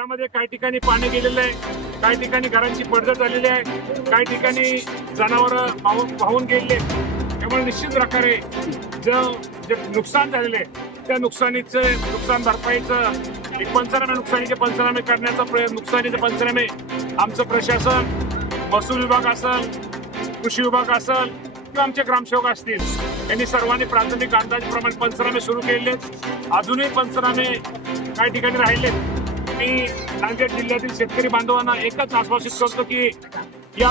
ठिकाणी पाणी गेलेलं आहे काही ठिकाणी घरांची पडझड झालेली आहे काही ठिकाणी जनावर वाहून गेलेले आहेत. त्यामुळे निश्चित प्रकारे जे जे नुकसान झालेलं आहे त्या नुकसानीचं नुकसान भरपाईचं एक पंचनामे नुकसानीचे पंचनामे करण्याचा प्रयत्न नुकसानीचे पंचनामे आमचं प्रशासन महसूल विभाग असेल कृषी विभाग असेल किंवा आमचे ग्रामसेवक असतील यांनी सर्वांनी प्राथमिक अंदाजप्रमाणे पंचनामे सुरू केले आहेत. अजूनही पंचनामे काही ठिकाणी राहिले मी नांदेड जिल्ह्यातील शेतकरी बांधवांना एकच आश्वासित करतो की या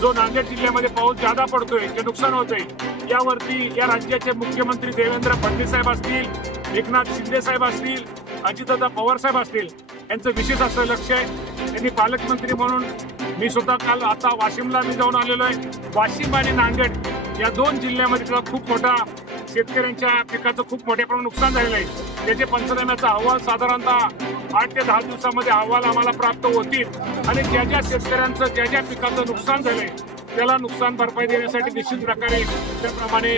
जो नांदेड जिल्ह्यामध्ये पाऊस जादा पडतोय जे नुकसान होतंय यावरती या राज्याचे मुख्यमंत्री देवेंद्र फडणवीस साहेब असतील एकनाथ शिंदे साहेब असतील अजितदादा पवार साहेब असतील यांचं विशेष असं लक्ष आहे. त्यांनी पालकमंत्री म्हणून मी स्वतः काल आता वाशिमला मी जाऊन आलेलो आहे. वाशिम आणि नांदेड या दोन जिल्ह्यामध्ये त्याचा खूप मोठा शेतकऱ्यांच्या पिकाचं खूप मोठ्या प्रमाणात नुकसान झालेलं आहे. त्याचे पंचनाम्याचा अहवाल साधारणतः आठ ते दहा दिवसामध्ये अहवाल आम्हाला प्राप्त होतील. आणि ज्या ज्या शेतकऱ्यांचं ज्या ज्या पिकाचं नुकसान झालंय त्याला नुकसान भरपाई देण्यासाठी निश्चित प्रकारे त्याप्रमाणे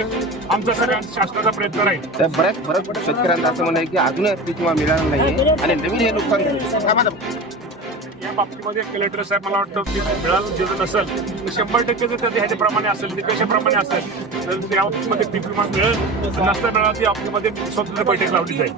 आमचा सगळ्या शासनाचा प्रयत्न राहील. साहेब बऱ्याच बऱ्याच शेतकऱ्यांचं असं म्हणणं आहे की अजूनही पीक विमा मिळालं नाही आणि नवीन हे नुकसान झालं. काय या बाबतीमध्ये कलेक्टर साहेब मला वाटतं की मिळालं जे नसेल तर शंभर टक्के जर त्याच्या ह्याच्याप्रमाणे असेल निकषाप्रमाणे असेल तर त्या बाबतीमध्ये पीक विमा मिळेल. नसता मिळाला ती बाबतीमध्ये स्वतंत्र बैठक लावली जाईल.